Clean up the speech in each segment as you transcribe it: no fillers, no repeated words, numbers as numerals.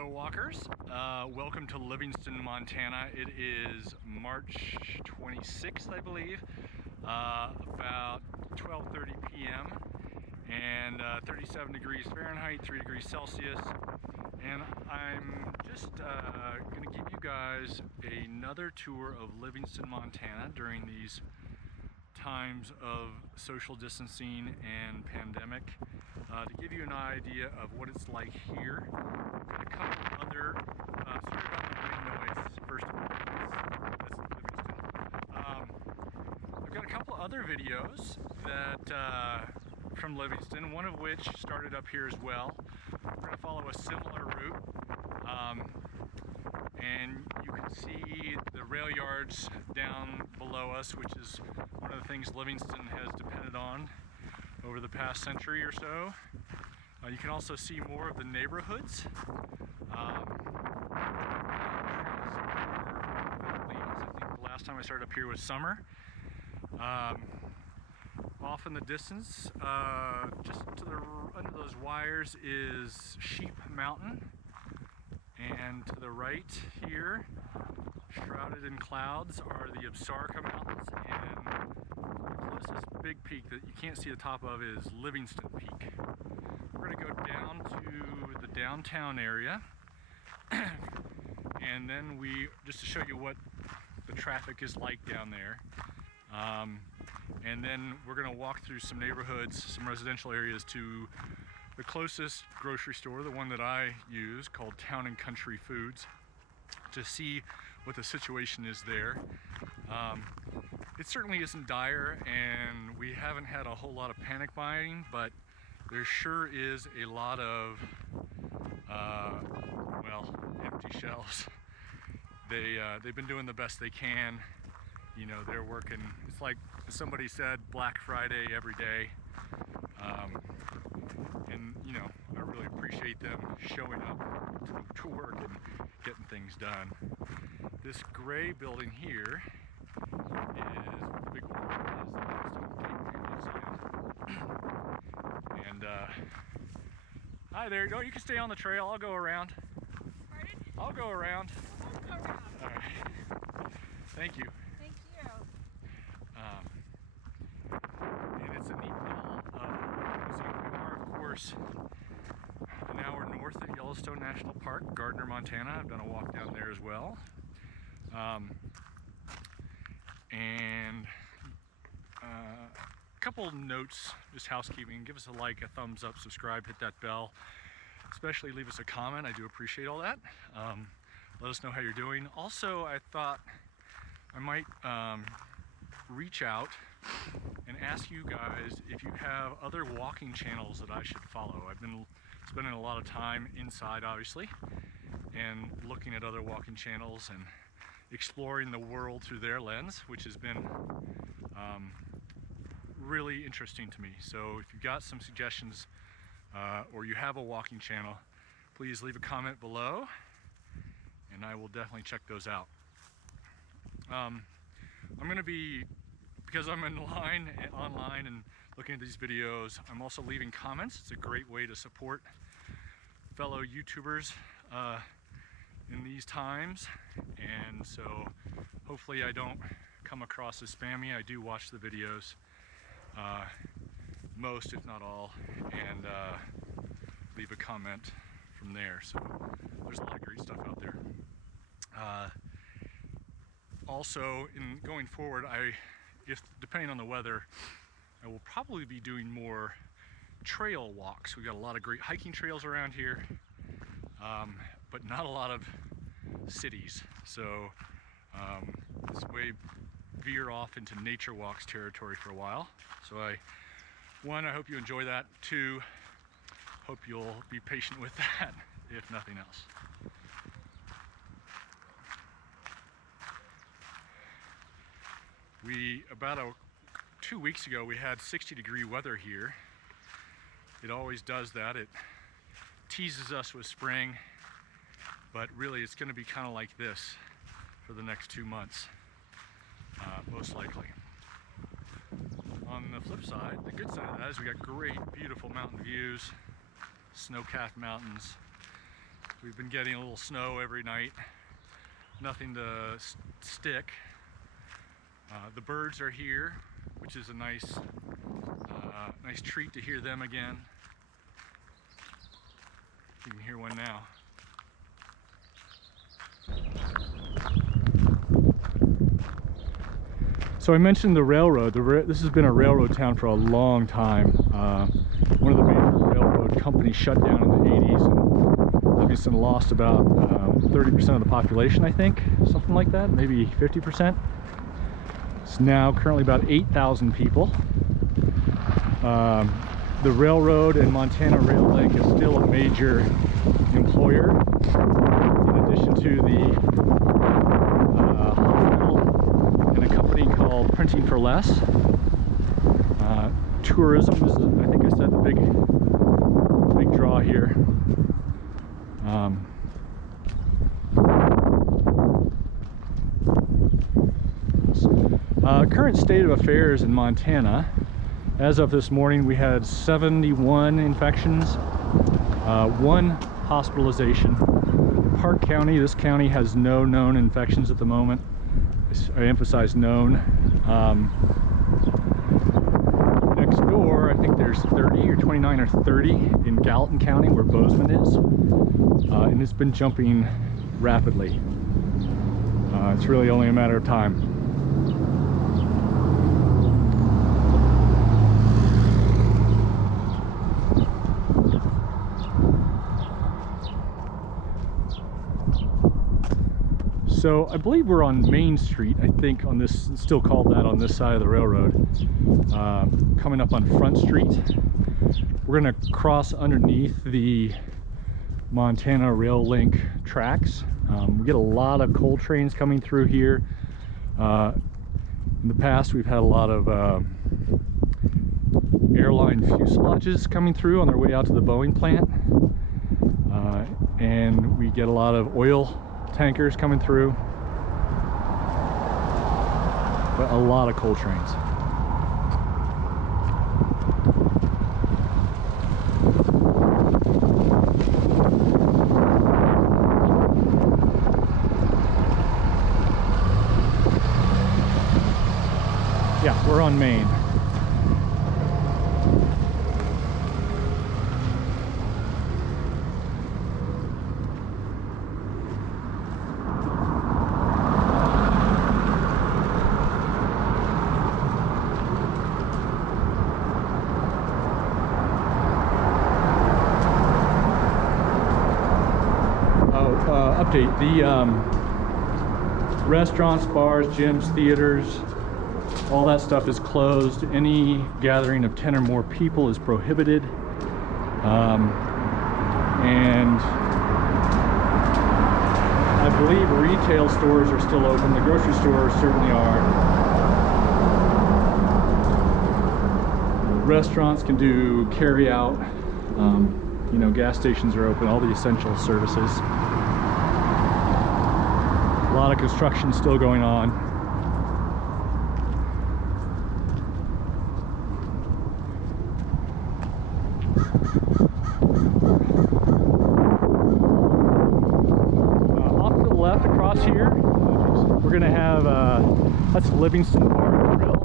Hello walkers, welcome to Livingston, Montana. It is March 26th, I believe, about 12:30 p.m. and 37 degrees Fahrenheit, 3 degrees Celsius. And I'm just going to give you guys another tour of Livingston, Montana during these times of social distancing and pandemic, to give you an idea of what it's like here. A couple other, sorry about the wind noise, first of all, that's Livingston. I've got a couple other videos that from Livingston, one of which started up here as well. We're going to follow a similar route, and you can see the rail yards down below us, which is one of the things Livingston has depended on over the past century or so. You can also see more of the neighborhoods. I think the last time I started up here was summer. Off in the distance, just to the under those wires is Sheep Mountain, and to the right here, shrouded in clouds, are the Absaroka Mountains, and the closest big peak that you can't see the top of is Livingston Peak. We're going to go down to the downtown area, and then just to show you what the traffic is like down there, and then we're going to walk through some neighborhoods, some residential areas, to the closest grocery store, the one that I use, called Town & Country Foods, to see what the situation is there. It certainly isn't dire, and we haven't had a whole lot of panic buying, but there sure is a lot of, empty shelves. They've been doing the best they can. You know, they're working, it's like somebody said, Black Friday every day. And, you know, I really appreciate them showing up to work and getting things done. This gray building here is the big one, is the Livingston Gate Museum. And hi there. No, you can stay on the trail. I'll go around. Pardon? I'll go around. I'll go around. All right. Thank you. Thank you. And it's a neat little museum. We are, of course, an hour north of Yellowstone National Park, Gardner, Montana. I've done a walk down there as well. And a couple notes, just housekeeping. Give us a like, a thumbs up, subscribe, hit that bell. Especially leave us a comment. I do appreciate all that. Let us know how you're doing. Also, I thought I might reach out and ask you guys if you have other walking channels that I should follow. I've been spending a lot of time inside, obviously, and looking at other walking channels and exploring the world through their lens, which has been really interesting to me. So if you've got some suggestions or you have a walking channel, please leave a comment below and I will definitely check those out. I'm going to be, because I'm online and looking at these videos, I'm also leaving comments. It's a great way to support fellow YouTubers in these times, and so hopefully I don't come across as spammy. I do watch the videos, most if not all, and leave a comment from there. So there's a lot of great stuff out there. Also, in going forward, depending on the weather, I will probably be doing more trail walks. We've got a lot of great hiking trails around here, but not a lot of cities. So this way veer off into nature walks territory for a while. So one, I hope you enjoy that. Two, hope you'll be patient with that, if nothing else. About 2 weeks ago, we had 60-degree weather here. It always does that. It teases us with spring, but really it's going to be kind of like this for the next 2 months, most likely. On the flip side, the good side of that is we got great, beautiful mountain views, snow-capped mountains, We've been getting a little snow every night. Nothing to stick. The birds are here, which is a nice treat to hear them again. You can hear one now. So I mentioned the railroad. This has been a railroad town for a long time. One of the major railroad companies shut down in the 80s, and Livingston lost about 30% of the population, I think, something like that, maybe 50%. It's now currently about 8,000 people. The railroad and Montana Rail Link is still a major employer, in addition to the hospital and a company called Printing for Less. Tourism is, I think I said, the big draw here. Current state of affairs in Montana. As of this morning, we had 71 infections, 1 hospitalization. Park County, this county has no known infections at the moment. I emphasize known. Next door, I think there's 30 or 29 or 30 in Gallatin County, where Bozeman is, and it's been jumping rapidly. It's really only a matter of time. So I believe we're on Main Street, I think, on this, it's still called that on this side of the railroad. Coming up on Front Street. We're gonna cross underneath the Montana Rail Link tracks. We get a lot of coal trains coming through here. In the past, we've had a lot of airline fuselages coming through on their way out to the Boeing plant. And we get a lot of oil tankers coming through, but a lot of coal trains. Yeah, we're on Main. Update, the restaurants, bars, gyms, theaters, all that stuff is closed. Any gathering of 10 or more people is prohibited. And I believe retail stores are still open. The grocery stores certainly are. Restaurants can do carry out. You know, gas stations are open, all the essential services. A lot of construction still going on. Off to the left across here, we're going to have, that's Livingston Bar and Grill.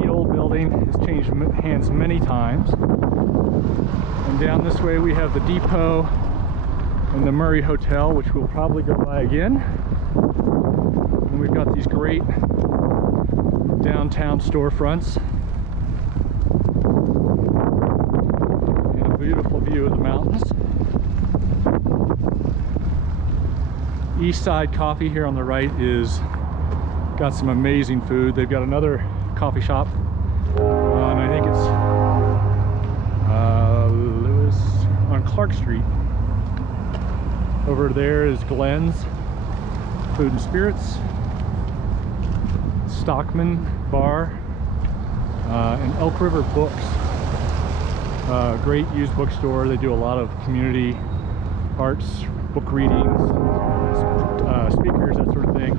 The old building has changed hands many times. And down this way we have the depot and the Murray Hotel, which we'll probably go by again. And we've got these great downtown storefronts and a beautiful view of the mountains. East Side Coffee here on the right is got some amazing food. They've got another coffee shop, and I think it's Lewis on Clark Street. Over there is Glenn's Food and Spirits, Stockman Bar, and Elk River Books. Great used bookstore. They do a lot of community arts, book readings, speakers, that sort of thing.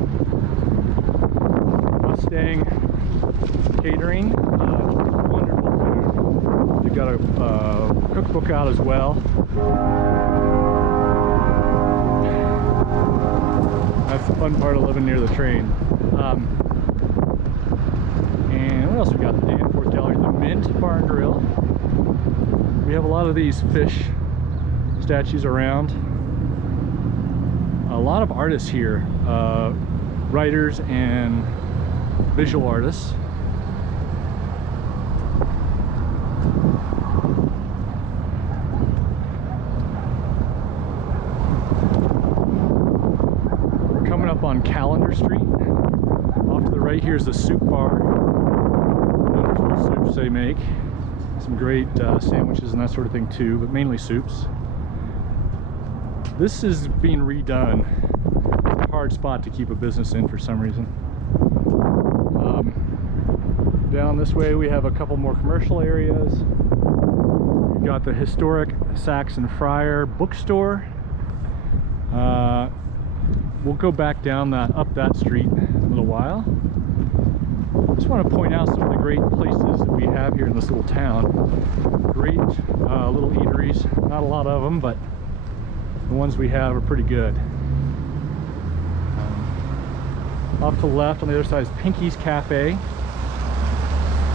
Mustang Catering, wonderful food. They've got a cookbook out as well. That's the fun part of living near the train. And what else we got? The Danforth Gallery, the Mint Bar and Grill. We have a lot of these fish statues around. A lot of artists here, writers and visual artists. We're coming up on Calendar Street. Off to the right here is the Soup Bar. Wonderful soups they make. Some great sandwiches and that sort of thing too, but mainly soups. This is being redone. It's a hard spot to keep a business in for some reason. Down this way we have a couple more commercial areas. We've got the historic Saxon Friar bookstore. We'll go back down up that street in a little while. I just want to point out some of the great places that we have here in this little town. Great little eateries. Not a lot of them, but the ones we have are pretty good. Off to the left on the other side is Pinky's Cafe.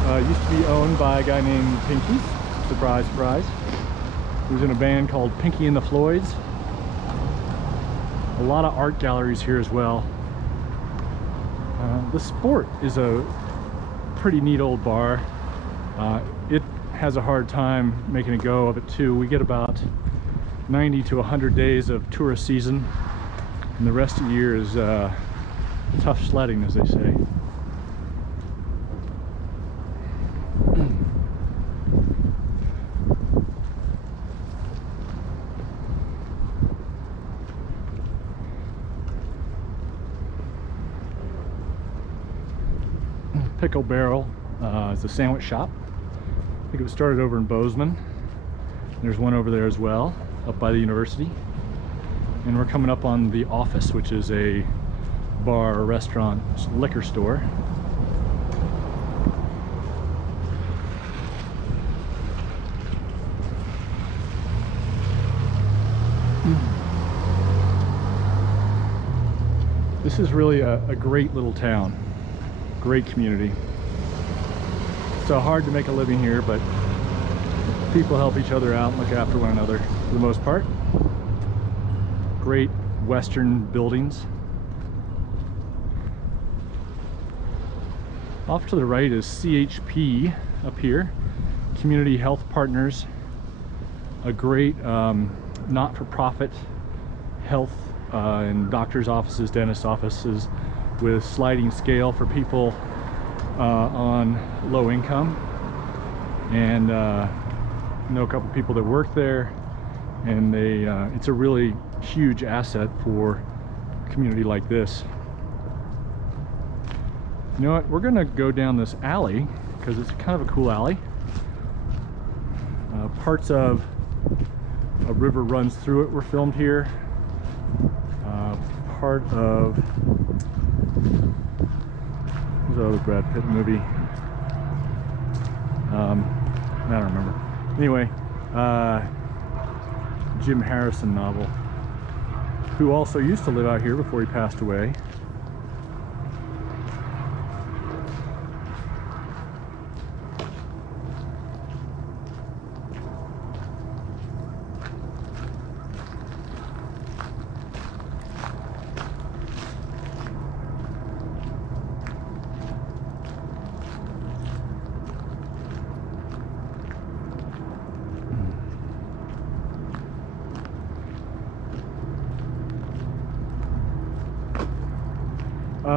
Used to be owned by a guy named Pinky. Surprise, surprise. He was in a band called Pinky and the Floyds. A lot of art galleries here as well. The Sport is a pretty neat old bar. It has a hard time making a go of it too. We get about 90 to 100 days of tourist season, and the rest of the year is tough sledding, as they say. Pickle Barrel is a sandwich shop. I think it was started over in Bozeman. There's one over there as well, up by the university. And we're coming up on The Office, which is a bar, restaurant, liquor store. This is really a great little town. Great community. So hard to make a living here, but people help each other out and look after one another for the most part. Great Western buildings. Off to the right is CHP up here, Community Health Partners, a great not-for-profit health and doctor's offices, dentist offices with sliding scale for people on low income. And know a couple people that work there, and it's a really huge asset for a community like this. You know what, we're gonna go down this alley because it's kind of a cool alley. Parts of a river runs through it were filmed here. Part of the other Brad Pitt movie, I don't remember. Anyway, Jim Harrison novel, who also used to live out here before he passed away.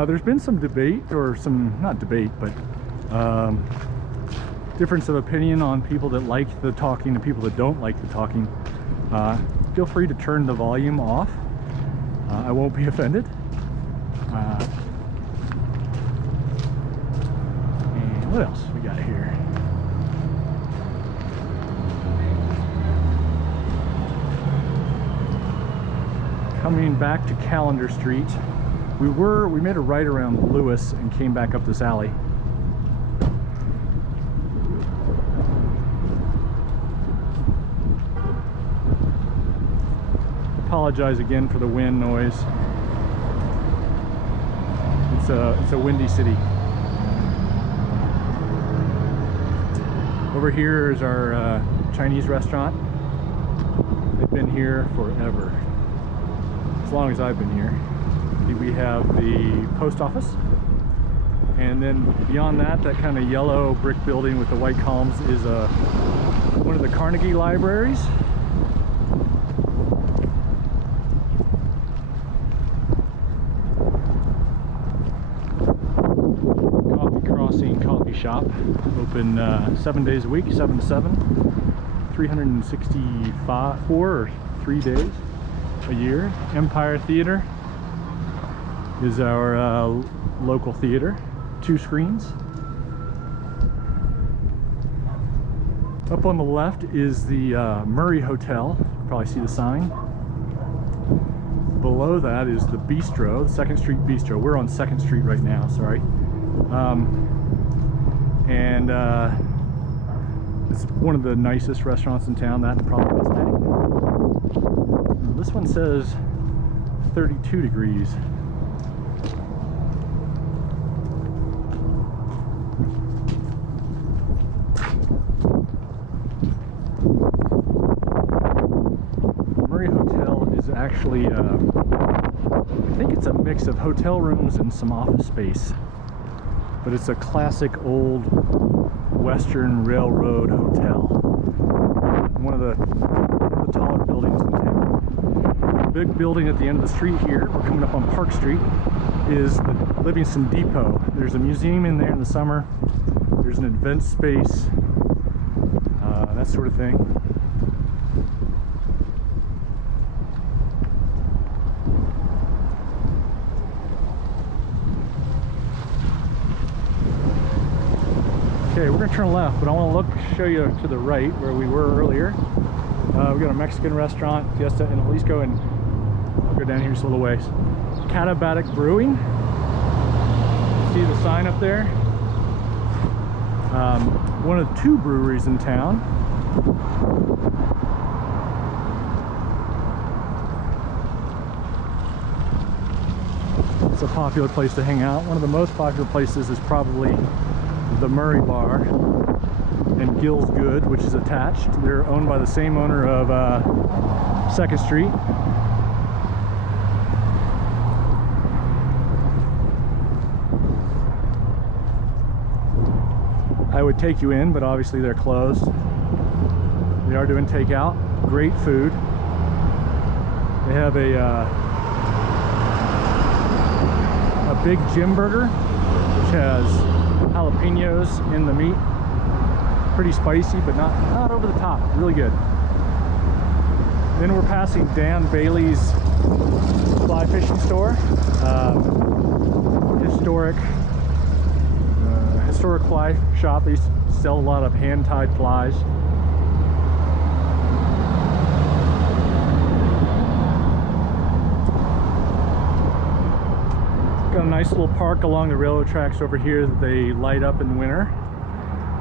There's been some debate, or not debate, but difference of opinion on people that like the talking and people that don't like the talking. Feel free to turn the volume off. I won't be offended. And what else we got here? Coming back to Calendar Street. We made a right around Lewis and came back up this alley. apologize again for the wind noise. It's a windy city. Over here is our Chinese restaurant. They've been here forever, as long as I've been here. We have the post office, and then beyond that, that kind of yellow brick building with the white columns is one of the Carnegie libraries. Coffee shop, open 7 days a week, 7 to 7, 364 or 3 days a year. Empire Theater is our local theater, 2 screens. Up on the left is the Murray Hotel, you can probably see the sign. Below that is the Bistro, the 2nd Street Bistro. We're on 2nd Street right now, sorry. And it's one of the nicest restaurants in town, that and probably Mustang. This one says 32 degrees. Murray Hotel is actually, I think it's a mix of hotel rooms and some office space. But it's a classic old Western Railroad hotel. One of the taller buildings in town. The big building at the end of the street here, we're coming up on Park Street, is the Livingston Depot. There's a museum in there in the summer. There's an event space, that sort of thing. Okay, we're going to turn left, but I want to show you to the right where we were earlier. We've got a Mexican restaurant, Fiesta in Jalisco, and I'll go down here just a little ways. Catabatic Brewing. See the sign up there? One of the 2 breweries in town. It's a popular place to hang out. One of the most popular places is probably the Murray Bar and Gill's Good, which is attached. They're owned by the same owner of 2nd Street. I would take you in, but obviously they're closed. They are doing takeout. Great food. They have a big Jim burger, which has jalapenos in the meat. Pretty spicy, but not over the top. Really good. Then we're passing Dan Bailey's fly fishing store. Historic fly shop. They sell a lot of hand-tied flies. Got a nice little park along the railroad tracks over here that they light up in the winter,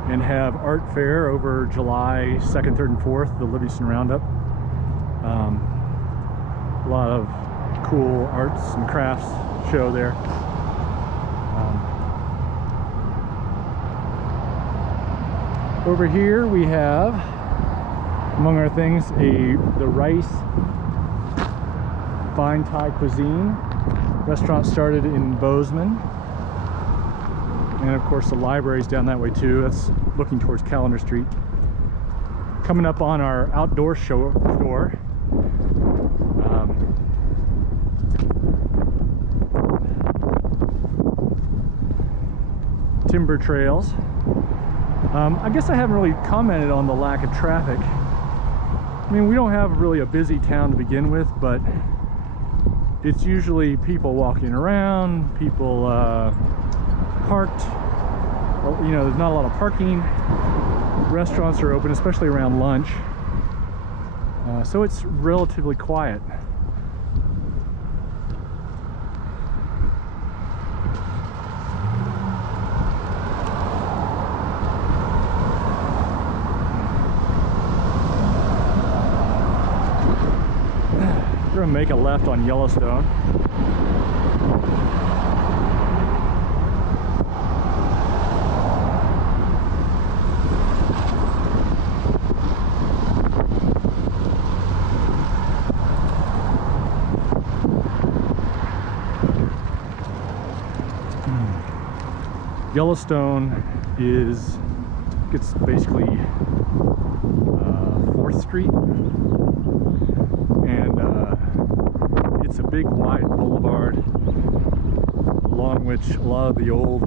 and have art fair over July 2nd, 3rd, and 4th, the Livingston Roundup. A lot of cool arts and crafts show there. Over here we have, among our things, the Rice Fine Thai Cuisine. Restaurant started in Bozeman. And of course the library's down that way too. That's looking towards Calendar Street. Coming up on our outdoor store. Timber trails. I guess I haven't really commented on the lack of traffic. I mean, we don't have really a busy town to begin with, but it's usually people walking around, people parked. You know, there's not a lot of parking. Restaurants are open, especially around lunch. So it's relatively quiet. We're gonna make a left on Yellowstone. Yellowstone gets basically 4th Street, and it's a big wide boulevard along which a lot of the old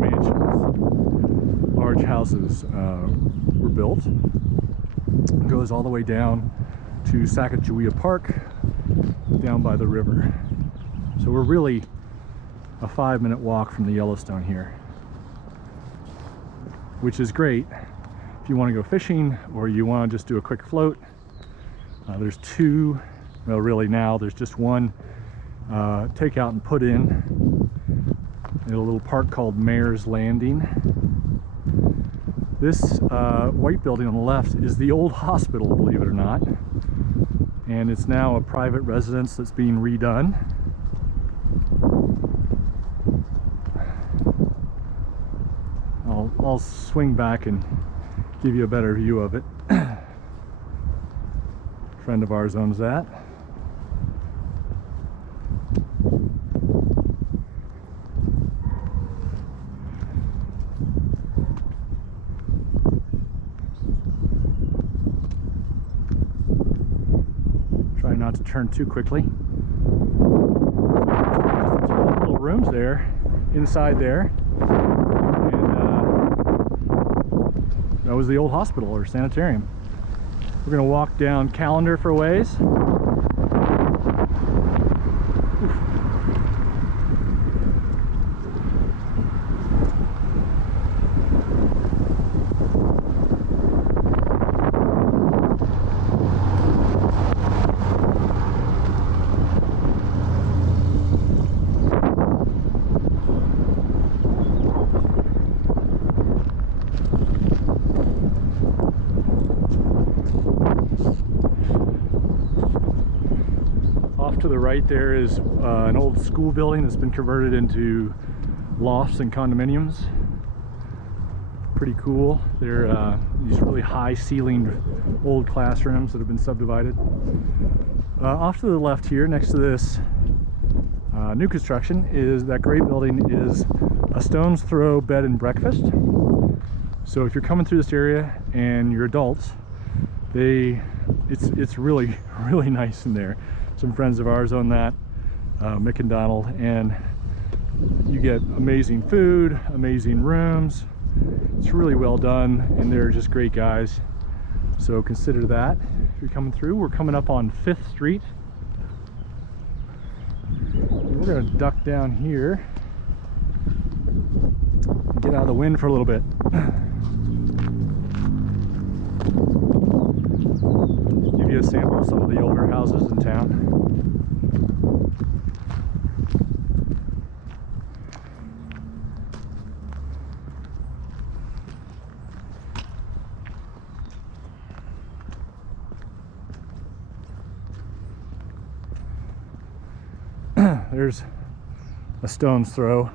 mansions, large houses were built. It goes all the way down to Sacagawea Park down by the river. So we're really a 5-minute walk from the Yellowstone here, which is great if you want to go fishing or you want to just do a quick float. There's two, well really now there's just one take out and put in a little park called Mayor's Landing. This white building on the left is the old hospital, believe it or not, and it's now a private residence that's being redone. I'll swing back and give you a better view of it. A friend of ours owns that. Try not to turn too quickly. Just little rooms there, inside there. That was the old hospital or sanitarium. We're gonna walk down Calendar for a ways. To the right there is an old school building that's been converted into lofts and condominiums. Pretty cool. They're these really high ceilinged old classrooms that have been subdivided. Off to the left here, next to this new construction, is that great building is a stone's throw bed and breakfast. So if you're coming through this area and you're adults, it's really nice in there. Some friends of ours own that, Mick and Donald, and you get amazing food, amazing rooms. It's really well done, and they're just great guys. So consider that if you're coming through. We're coming up on 5th Street. We're gonna duck down here, get out of the wind for a little bit. Give you a sample of some of the older houses in town. There's a stone's throw.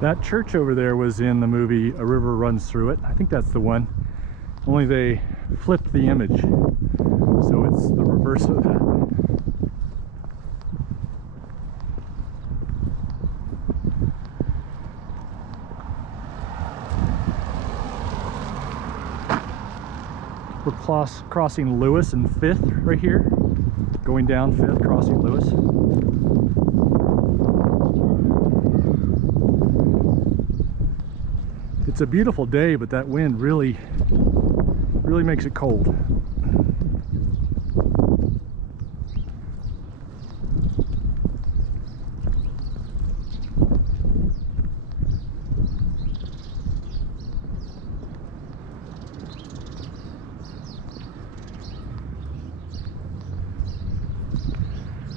That church over there was in the movie A River Runs Through It. I think that's the one. Only they flipped the image, so it's the reverse of that. We're crossing Lewis and 5th right here. Going down 5th, crossing Lewis. It's a beautiful day, but that wind really makes it cold.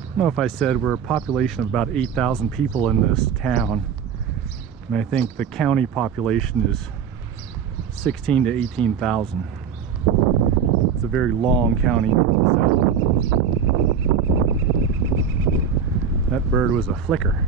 I don't know if I said we're a population of about 8,000 people in this town, and I think the county population is 16 to 18,000. It's a very long county north and south. That bird was a flicker.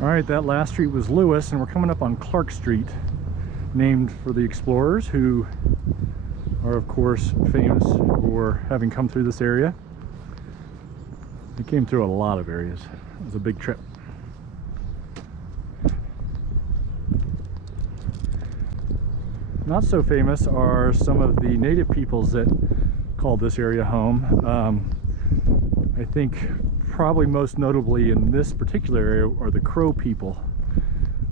Alright, that last street was Lewis, and we're coming up on Clark Street, named for the explorers, who are of course famous for having come through this area. They came through a lot of areas. It was a big trip. Not so famous are some of the native peoples that called this area home. I think probably most notably in this particular area are the Crow people,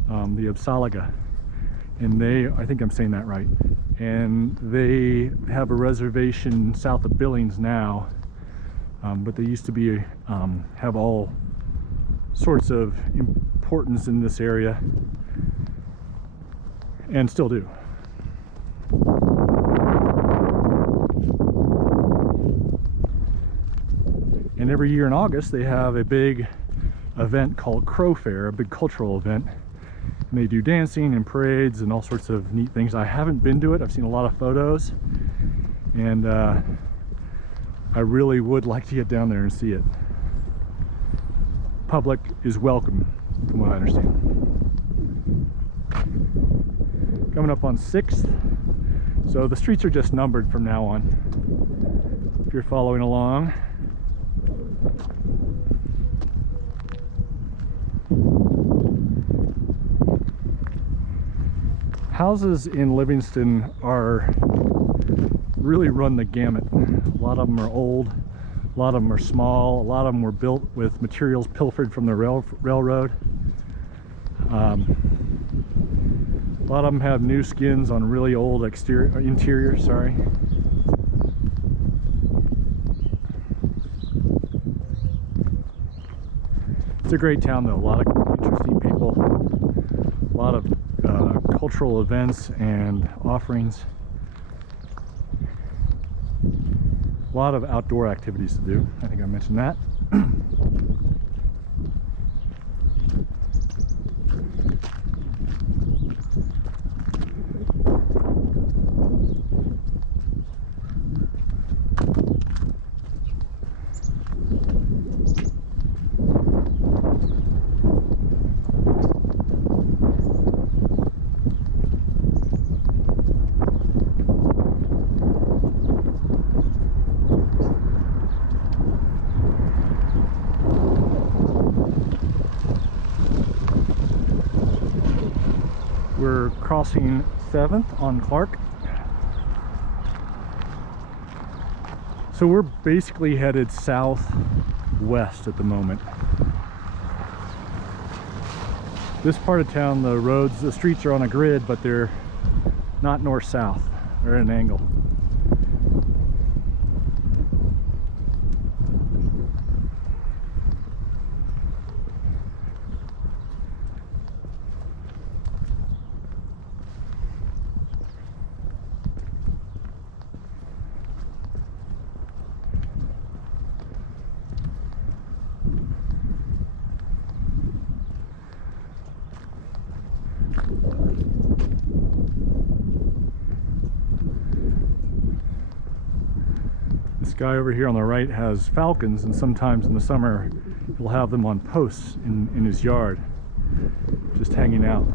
the Absalaga, and I think I'm saying that right, and they have a reservation south of Billings now, but they used to be have all sorts of importance in this area and still do. And every year in August they have a big event called Crow Fair, a big cultural event, and they do dancing and parades and all sorts of neat things. I haven't been to it. I've seen a lot of photos, and I really would like to get down there and see it. Public is welcome, from what I understand. Coming up on 6th, so the streets are just numbered from now on, if you're following along. Houses in Livingston really run the gamut. A lot of them are old, a lot of them are small, a lot of them were built with materials pilfered from the railroad. A lot of them have new skins on really old interior, sorry. It's a great town though, a lot of interesting people, a lot of cultural events and offerings, a lot of outdoor activities to do. I think I mentioned that. We're crossing 7th on Clark. So we're basically headed southwest at the moment. This part of town, the streets are on a grid, but they're not north-south. They're at an angle. This guy over here on the right has falcons, and sometimes in the summer he'll have them on posts in his yard. just hanging out.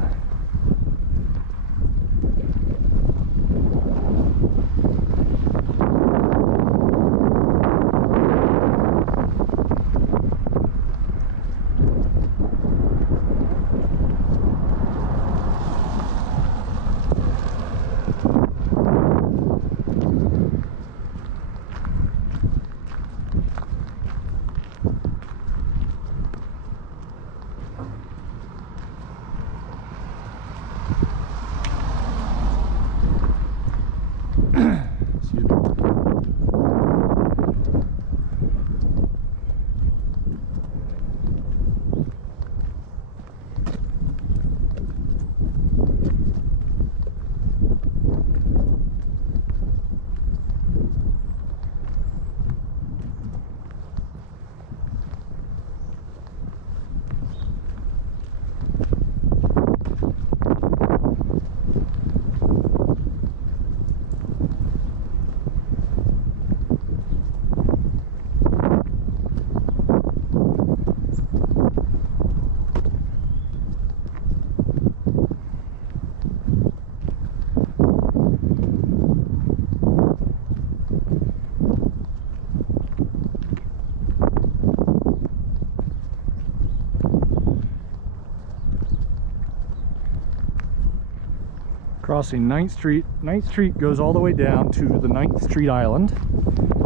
Crossing 9th Street. 9th Street goes all the way down to the 9th Street Island.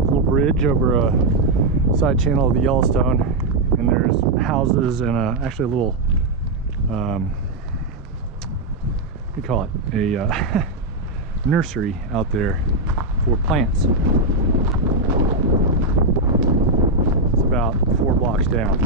Little bridge over a side channel of the Yellowstone, and there's houses and actually a little, what do you call it? A nursery out there for plants. It's about 4 blocks down.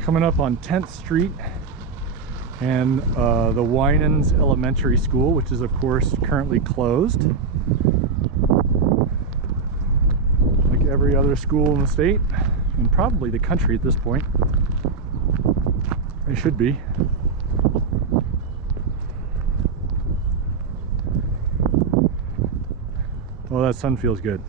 Coming up on 10th Street and the Winans Elementary School, which is of course currently closed, like every other school in the state and probably the country at this point. They should be. Well, that sun feels good.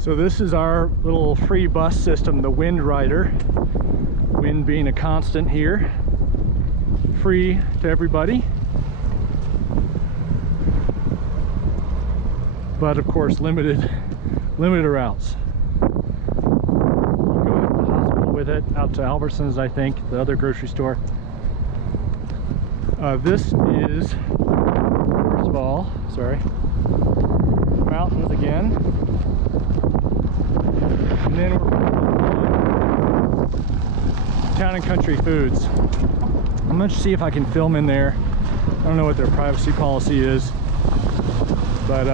So this is our little free bus system, the Wind Rider. Wind being a constant here. Free to everybody. But of course limited routes. You go to the hospital with it, out to Albertsons, I think, the other grocery store. This is, first of all, sorry, mountains again. And then we're Town and Country Foods. I'm going to see if I can film in there. I don't know what their privacy policy is, but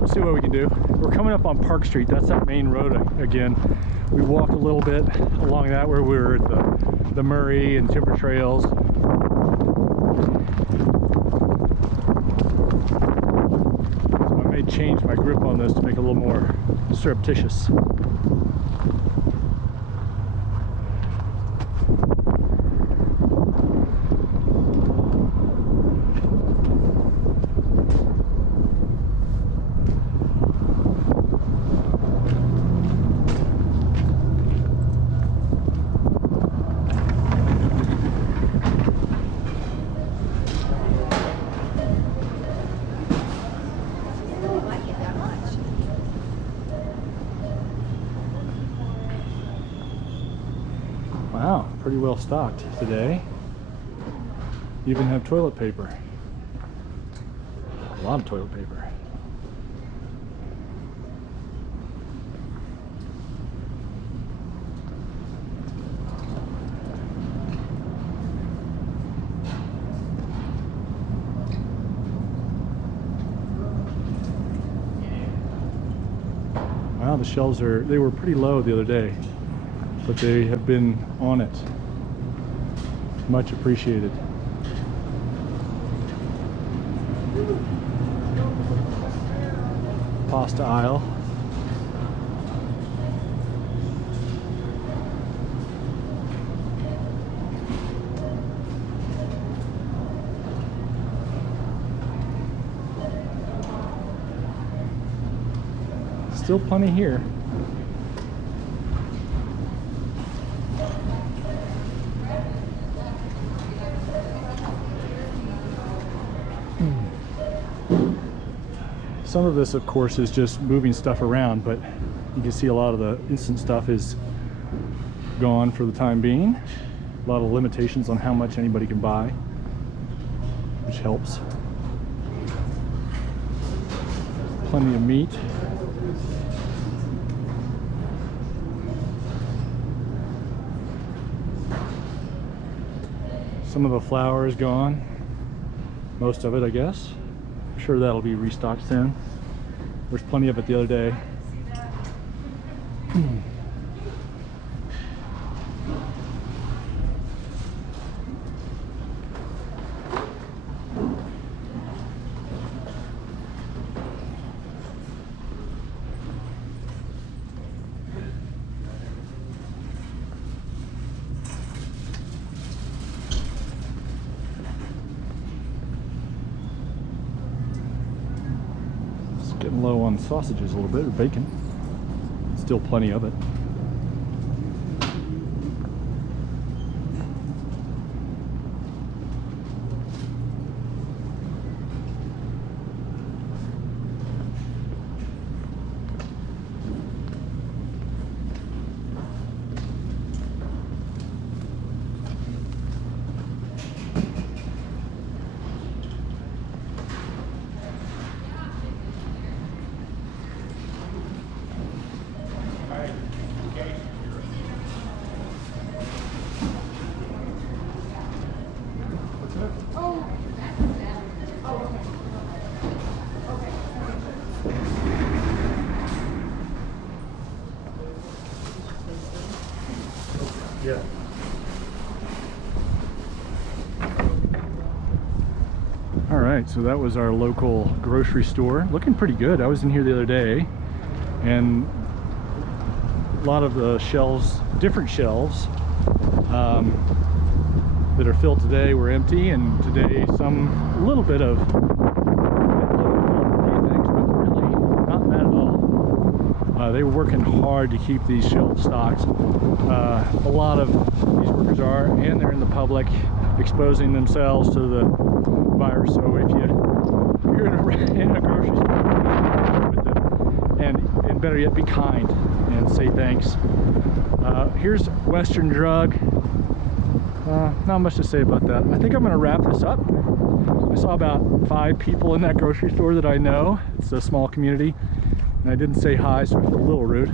we'll see what we can do. We're coming up on Park Street. That's that main road again. We walked a little bit along that where we were at the Murray and Timber Trails. So I may change my grip on this to make it a little more surreptitious. Wow, pretty well stocked today. Even have toilet paper. A lot of toilet paper. Wow, the shelves they were pretty low the other day, but they have been on it. Much appreciated. Pasta aisle. Still plenty here. Some of this, of course, is just moving stuff around, but you can see a lot of the instant stuff is gone for the time being. A lot of limitations on how much anybody can buy, which helps. Plenty of meat. Some of the flour is gone. Most of it, I guess. I'm sure that'll be restocked soon. There's plenty of it the other day. Getting low on sausages a little bit, or bacon. Still plenty of it. Yeah. All right, so that was our local grocery store. Looking pretty good. I was in here the other day, and a lot of the shelves, different shelves that are filled today were empty, and today a little bit of few things, but the They're working hard to keep these shelves stocked. A lot of these workers are, and they're in the public, exposing themselves to the virus. So if you're in a grocery store with them, and better yet, be kind and say thanks. Here's Western Drug. Not much to say about that. I think I'm going to wrap this up. I saw about 5 people in that grocery store that I know. It's a small community, and I didn't say hi, so I feel a little rude.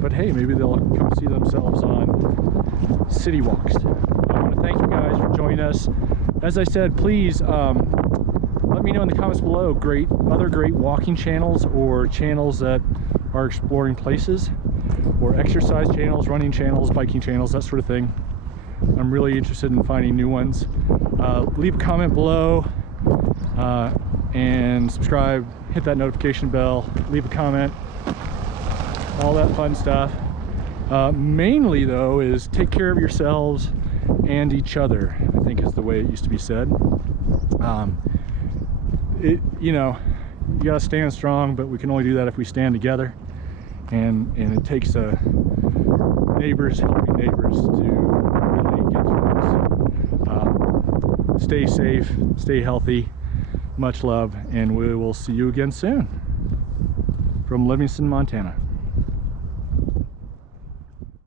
But hey, maybe they'll come see themselves on city walks. I want to thank you guys for joining us. As I said, please let me know in the comments below other great walking channels, or channels that are exploring places, or exercise channels, running channels, biking channels, that sort of thing. I'm really interested in finding new ones. Leave a comment below, and subscribe, hit that notification bell, leave a comment, all that fun stuff. Mainly though is take care of yourselves and each other, I think is the way it used to be said. You know, you gotta stand strong, but we can only do that if we stand together, and it takes neighbors helping neighbors to really get through this. Stay safe, stay healthy, much love, and we will see you again soon from Livingston, Montana.